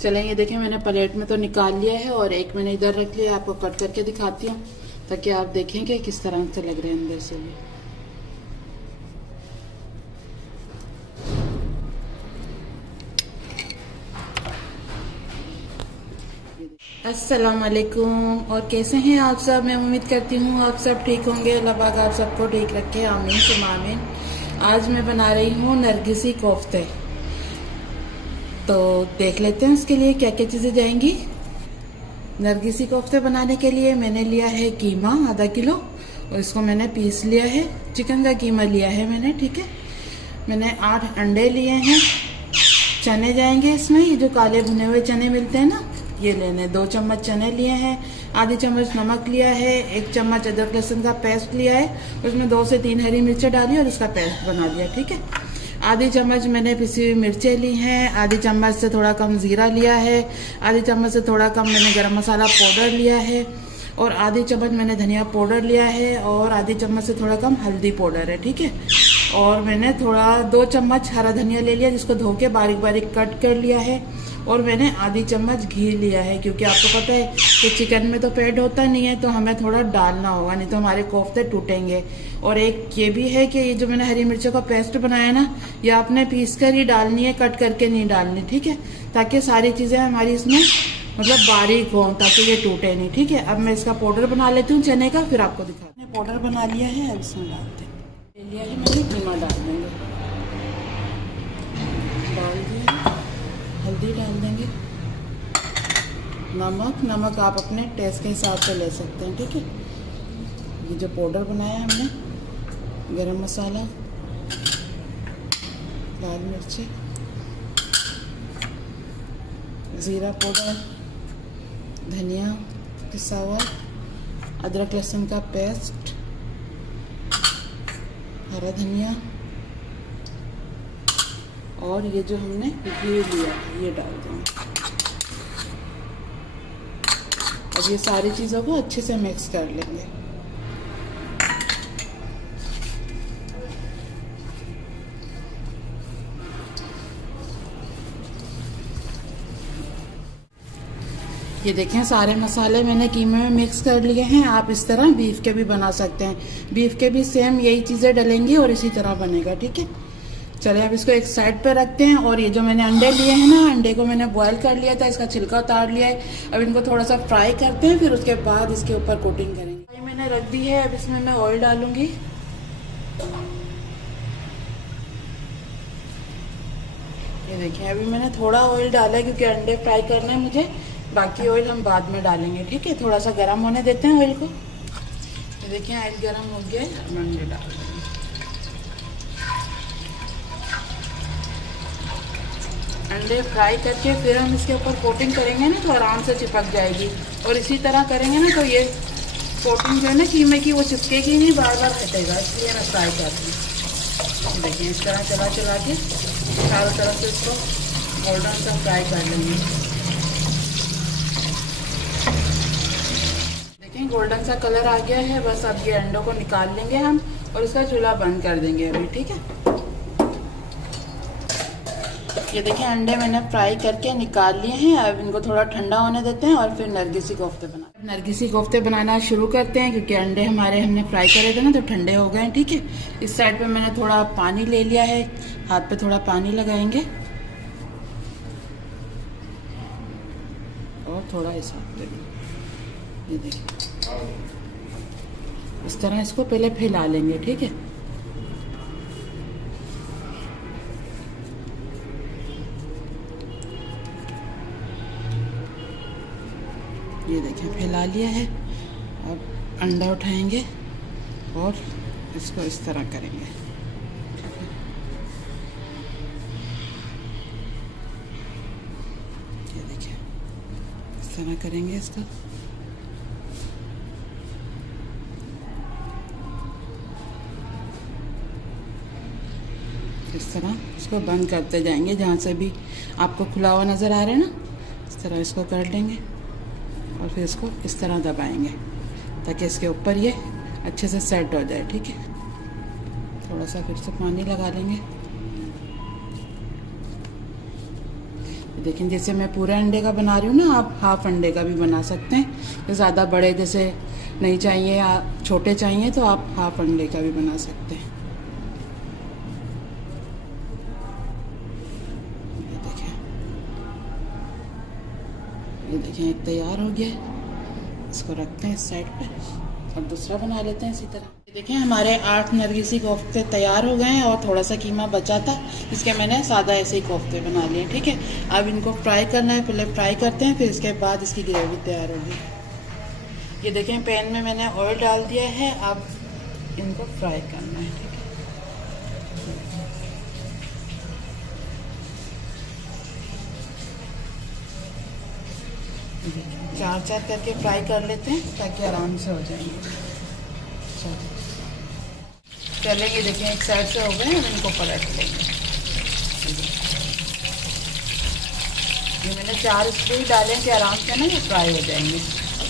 चलें, ये देखें मैंने प्लेट में तो निकाल लिया है और एक मैंने इधर रख लिया। आपको कट करके दिखाती हूँ ताकि आप देखें कि किस तरह से लग रहे हैं अंदर से भी। अस्सलाम वालेकुम, और कैसे हैं आप सब। मैं उम्मीद करती हूँ आप सब ठीक होंगे। अल्लाह पाक आप सबको ठीक रखे, आमीन सुम आमीन। आज मैं बना रही हूँ नरगिसी कोफ्ते। तो देख लेते हैं उसके लिए क्या क्या चीज़ें जाएंगी। नरगिसी कोफ्ते बनाने के लिए मैंने लिया है कीमा आधा किलो, और इसको मैंने पीस लिया है। चिकन का कीमा लिया है मैंने, ठीक है। मैंने 8 अंडे लिए हैं। चने जाएंगे इसमें, ये जो काले भुने हुए चने मिलते हैं ना, ये लेने। 2 चम्मच चने लिए हैं, आधी चम्मच नमक लिया है, 1 चम्मच अदरक लहसुन का पेस्ट लिया है, उसमें 2 से 3 हरी मिर्चें डाली और इसका पेस्ट बना लिया, ठीक है। आधी चम्मच मैंने पिसी हुई मिर्चें ली हैं, आधी चम्मच से थोड़ा कम ज़ीरा लिया है, आधी चम्मच से थोड़ा कम मैंने गरम मसाला पाउडर लिया है, और आधी चम्मच मैंने धनिया पाउडर लिया है, और आधी चम्मच से थोड़ा कम हल्दी पाउडर है, ठीक है। और मैंने थोड़ा 2 चम्मच हरा धनिया ले लिया, जिसको धो के बारीक बारीक कट कर लिया है। और मैंने आधी चम्मच घी लिया है, क्योंकि आपको पता है कि चिकन में तो फैट होता नहीं है, तो हमें थोड़ा डालना होगा, नहीं तो हमारे कोफ्ते टूटेंगे। और एक ये भी है कि ये जो मैंने हरी मिर्चों का पेस्ट बनाया ना, ये आपने पीस कर ही डालनी है, कट करके नहीं डालनी, ठीक है। ताकि सारी चीज़ें हमारी इसमें मतलब बारीक हों, ताकि ये टूटे नहीं, ठीक है। अब मैं इसका पाउडर बना लेती हूँ चने का, फिर आपको दिखाती हूँ। पाउडर बना लिया है, अब इसमें डालते हैं। ले लिया है मैंने, कीमा डाल देंगे, डाल दिया, हल्दी डाल देंगे, नमक आप अपने टेस्ट के हिसाब से ले सकते हैं, ठीक है। ये जो पाउडर बनाया हमने, गरम मसाला, लाल मिर्ची, ज़ीरा पाउडर, धनिया पिसा हुआ, अदरक लहसुन का पेस्ट, हरा धनिया, और ये जो हमने घी लिया ये डाल देंगे। अब ये सारी चीज़ों को अच्छे से मिक्स कर लेंगे। ये देखें सारे मसाले मैंने कीमे में मिक्स कर लिए हैं। आप इस तरह बीफ के भी बना सकते हैं, बीफ के भी सेम यही चीज़ें डलेंगी और इसी तरह बनेगा, ठीक है। चलिए अब इसको एक साइड पर रखते हैं। और ये जो मैंने अंडे लिए हैं ना, अंडे को मैंने बॉयल कर लिया था, इसका छिलका उतार लिया है। अब इनको थोड़ा सा फ्राई करते हैं, फिर उसके बाद इसके ऊपर कोटिंग करेंगे। फ्राई मैंने रख दी है, अब इसमें मैं ऑयल डालूंगी। ये देखिए अभी मैंने थोड़ा ऑयल डाला है, क्योंकि अंडे फ्राई करना है मुझे, बाकी ऑयल हम बाद में डालेंगे, ठीक है। थोड़ा सा गर्म होने देते हैं ऑयल को। ये देखिए ऑयल गर्म हो गया है, अंडे डाल देंगे। अंडे फ्राई करके फिर हम इसके ऊपर कोटिंग करेंगे ना, तो आराम से चिपक जाएगी। और इसी तरह करेंगे ना, तो ये कोटिंग जो है ना कीमे की, वो चिपकेगी नहीं, बार बार फटेगा, इसलिए मैं फ्राई करती हूँ। देखिए इस तरह चला चला के चारों तरफ से इसको गोल्डन सा फ्राई कर लेंगे। देखिए गोल्डन सा कलर आ गया है, बस अब ये अंडों को निकाल लेंगे हम, और इसका चूल्हा बंद कर देंगे अभी, ठीक है। ये देखिए अंडे मैंने फ्राई करके निकाल लिए हैं। अब इनको थोड़ा ठंडा होने देते हैं और फिर नरगिसी कोफ्ते बनाना शुरू करते हैं, क्योंकि अंडे हमारे हमने फ्राई करे थे ना, तो ठंडे हो गए हैं, ठीक है। इस साइड पे मैंने थोड़ा पानी ले लिया है, हाथ पे थोड़ा पानी लगाएंगे और थोड़ा इस हाथ पे, ये देखिए इस तरह इसको पहले फैला लेंगे, ठीक है। ये देखिए फैला लिया है। अब अंडा उठाएंगे और इसको इस तरह करेंगे, ये देखिए इस तरह करेंगे इसको। इस तरह इसको बंद करते जाएंगे, जहाँ से भी आपको खुला हुआ नज़र आ रहा है ना, इस तरह इसको कर लेंगे और फिर इसको इस तरह दबाएंगे, ताकि इसके ऊपर ये अच्छे से सेट हो जाए, ठीक है। थोड़ा सा फिर से पानी लगा लेंगे। देखें, जैसे मैं पूरे अंडे का बना रही हूँ ना, आप हाफ अंडे का भी बना सकते हैं। तो ज़्यादा बड़े जैसे नहीं चाहिए या छोटे चाहिए तो आप हाफ अंडे का भी बना सकते हैं। ये देखें एक तैयार हो गया है। इसको रखते हैं इस साइड पे और दूसरा बना लेते हैं इसी तरह। देखें हमारे 8 नरगिसी कोफ्ते तैयार हो गए हैं और थोड़ा सा कीमा बचा था, इसके मैंने सादा ऐसे ही कोफ्ते बना लिए। ठीक है, अब इनको फ्राई करना है। पहले फ्राई करते हैं, फिर इसके बाद इसकी ग्रेवी तैयार होगी। ये देखें पैन में मैंने ऑयल डाल दिया है, अब इनको फ्राई करना है। ठीक है, 4 करके फ्राई कर लेते हैं ताकि आराम से हो जाएंगे। चले ये देखें एक साइड से हो गए, हम इनको पलट लेंगे। ये मैंने 4 स्पून डाले कि आराम से ना ये फ्राई हो जाएंगे।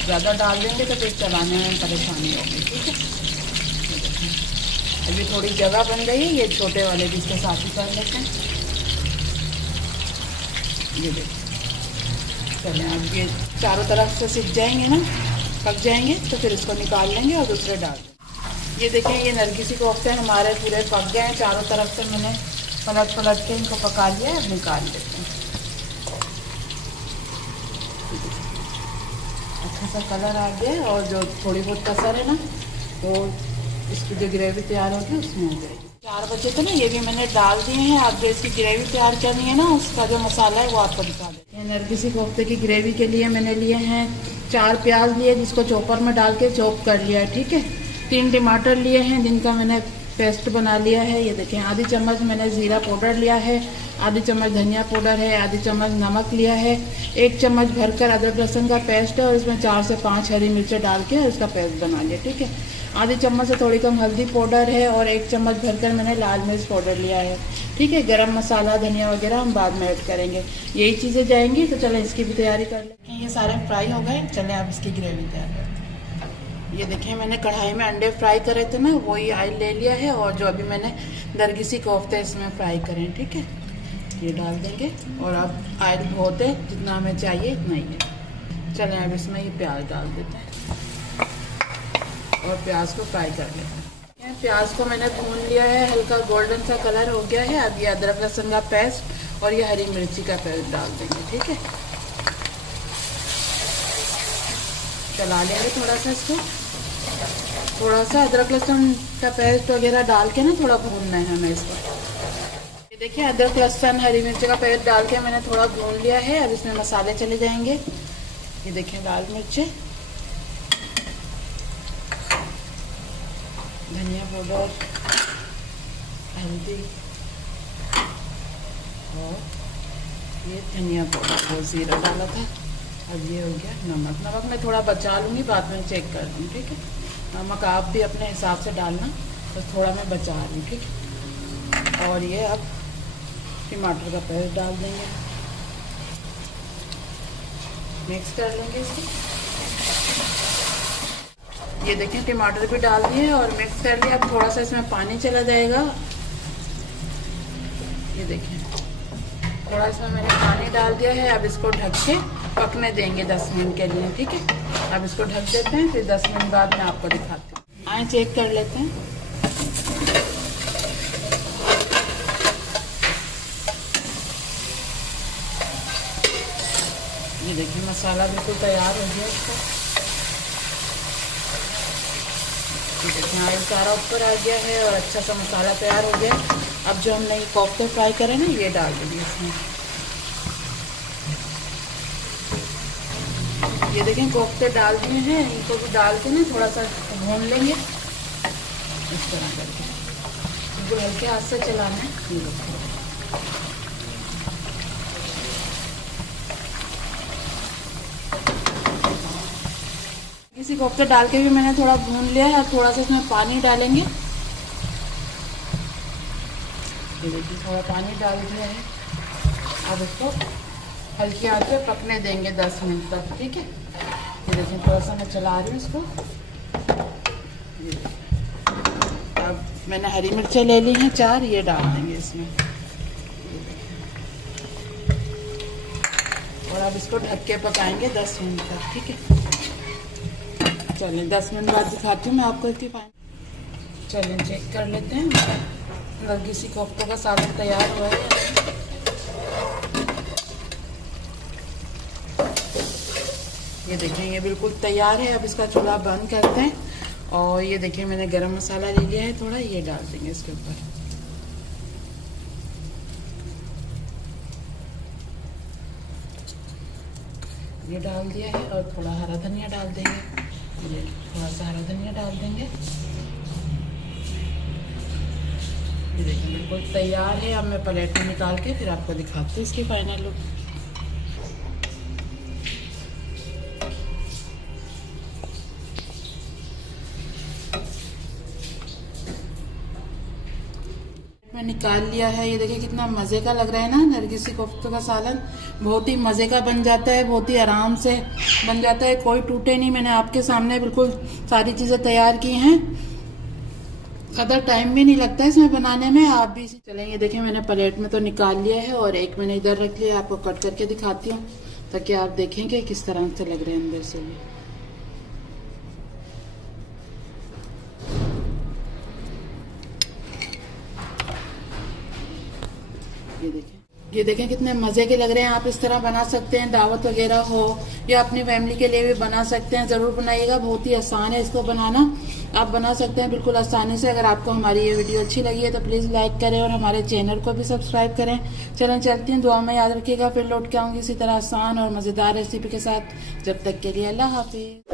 ज़्यादा डाल देंगे तो फिर चलाने में परेशानी होगी। ठीक है, अभी थोड़ी जगह बन गई है, ये छोटे वाले भी इसके साथ ही कर लेते हैं। ये देखिए, चलें अब ये चारों तरफ से सिक जाएंगे ना, पक जाएंगे तो फिर इसको निकाल लेंगे और दूसरे डाल देंगे। ये देखें ये नरगिसी कोफ्ते हमारे पूरे पक गए हैं, चारों तरफ से मैंने पलट के इनको पका लिया है। अब निकाल लेते हैं। अच्छा सा कलर आ गया और जो थोड़ी बहुत कसर है ना तो इसकी जो ग्रेवी तैयार होगी उसमें हो जाएगी। 4 बजे तो ना ये भी मैंने डाल दिए हैं। आप जो इसकी ग्रेवी तैयार करनी है ना, उसका जो मसाला है वो आपको दिखा देते हैं। नरगिसी कोफ्ते की ग्रेवी के लिए मैंने लिए हैं 4 प्याज लिए, जिसको चॉपर में डाल के चॉप कर लिया है। ठीक है, 3 टमाटर लिए हैं जिनका मैंने पेस्ट बना लिया है। ये देखें आधी चम्मच मैंने ज़ीरा पाउडर लिया है, आधी चम्मच धनिया पाउडर है, आधी चम्मच नमक लिया है, 1 चम्मच भरकर अदरक लहसुन का पेस्ट है और इसमें 4 से 5 हरी मिर्चें डाल के इसका पेस्ट बना लिया। ठीक है, आधी चम्मच से थोड़ी कम हल्दी पाउडर है और 1 चम्मच भरकर मैंने लाल मिर्च पाउडर लिया है। ठीक है, गरम मसाला धनिया वगैरह हम बाद में ऐड करेंगे, यही चीज़ें जाएंगी। तो चलें इसकी भी तैयारी कर लेते हैं। ये सारे फ्राई हो गए, चलें अब इसकी ग्रेवी तैयार करते हैं। ये देखें मैंने कढ़ाई में अंडे फ्राई करे थे ना, वही ऑयल ले लिया है और जो अभी मैंने नरगिसी कोफ्ते इसमें फ्राई करें। ठीक है, ये डाल देंगे और अब ऑयल बहुत है, जितना हमें चाहिए इतना ही है। चलें अब इसमें ये प्याज डाल देते हैं और प्याज को फ्राई कर लेते हैं। प्याज को मैंने भून लिया है, हल्का गोल्डन सा कलर हो गया है। अब ये अदरक लहसुन का पेस्ट और ये हरी मिर्ची का पेस्ट डाल देंगे। ठीक है, चला लेंगे थोड़ा सा इसको। थोड़ा सा अदरक लहसुन का पेस्ट वगैरह डाल के ना थोड़ा भूनना है हमें इसको। ये देखिए अदरक लहसुन हरी मिर्ची का पेस्ट डाल के मैंने थोड़ा भून लिया है। अब इसमें मसाले चले जाएंगे। ये देखिए लाल मिर्चें, धनिया पाउडर, हल्दी और ये धनिया पाउडर वो ज़ीरा डाला था। अब ये हो गया नमक। नमक मैं थोड़ा बचा लूँगी, बाद में चेक कर दूँ। ठीक है, नमक आप भी अपने हिसाब से डालना, तो थोड़ा मैं बचा लूँ। ठीक है, और ये अब टमाटर का पेस्ट डाल देंगे, मिक्स कर लेंगे इसको। ये देखिए टमाटर भी डाल दिए और मिक्स कर लिया। अब थोड़ा सा इसमें पानी चला जाएगा। ये देखिए थोड़ा इसमें मैंने पानी डाल दिया है। अब इसको ढक के पकने देंगे 10 मिनट के लिए। ठीक है, अब इसको ढक देते हैं, फिर 10 मिनट बाद मैं आपको दिखाती हूँ। आए चेक कर लेते हैं। ये देखिए मसाला बिल्कुल तैयार हो गया इसका। ये देखिए ऑयल सारा ऊपर आ गया है और अच्छा सा मसाला तैयार हो गया। अब जो हमने ये कोफ्ते फ्राई करे ना, ये डाल देंगे इसमें। ये देखें कोफ्ते डाल दिए हैं, इनको भी डाल के ना थोड़ा सा भून लेंगे इस तरह करके। बिल्कुल हल्के हाथ से चलाना है। इसी कोफ्ते डाल के भी मैंने थोड़ा भून लिया है। अब थोड़ा सा इसमें पानी डालेंगे। ये देखिए थोड़ा पानी डाल दिया है। अब इसको हल्की आंच पे पकने देंगे 10 मिनट तक। ठीक है, ये देखिए थोड़ा सा मैं चला रही हूँ इसको। अब मैंने हरी मिर्चें ले ली हैं 4, ये डाल देंगे इसमें। और अब इसको ढक के पकाएंगे 10 मिनट तक, ठीक है। चलें 10 मिनट बाद दिखाती हूँ मैं आपको इसकी फाइनल। चलें चेक कर लेते हैं, नरगिसी कोफ्तों का सालन तैयार हुआ है। ये देखें ये बिल्कुल तैयार है। अब इसका चूल्हा बंद करते हैं और ये देखें मैंने गरम मसाला ले लिया है थोड़ा, ये डाल देंगे इसके ऊपर। ये डाल दिया है और थोड़ा हरा धनिया डाल देंगे। ये थोड़ा सा हरा धनिया डाल देंगे। ये देखिए बिल्कुल तैयार है। अब मैं प्लेट में निकाल के फिर आपको दिखाती हूँ इसकी फाइनल लुक। मैं निकाल लिया है। ये देखिए कितना मज़े का लग रहा है ना, नरगिसी कोफ्तों का सालन बहुत ही मज़े का बन जाता है, बहुत ही आराम से बन जाता है, कोई टूटे नहीं। मैंने आपके सामने बिल्कुल सारी चीज़ें तैयार की हैं, ज़्यादा टाइम भी नहीं लगता है इसमें बनाने में। आप भी चलेंगे। देखिए मैंने प्लेट में तो निकाल लिया है और एक मैंने इधर रख लिया, आपको कट करके दिखाती हूँ ताकि आप देखेंगे किस तरह से लग रहे हैं अंदर से। ये देखें कितने मज़े के लग रहे हैं। आप इस तरह बना सकते हैं, दावत वगैरह हो या अपनी फैमिली के लिए भी बना सकते हैं। ज़रूर बनाइएगा, बहुत ही आसान है इसको बनाना, आप बना सकते हैं बिल्कुल आसानी से। अगर आपको हमारी ये वीडियो अच्छी लगी है तो प्लीज़ लाइक करें और हमारे चैनल को भी सब्सक्राइब करें। चलें चलती हैं, दुआ में याद रखिएगा। फिर लौट के आऊँगी इसी तरह आसान और मज़ेदार रेसिपी के साथ। जब तक के लिए अल्लाह हाफिज़।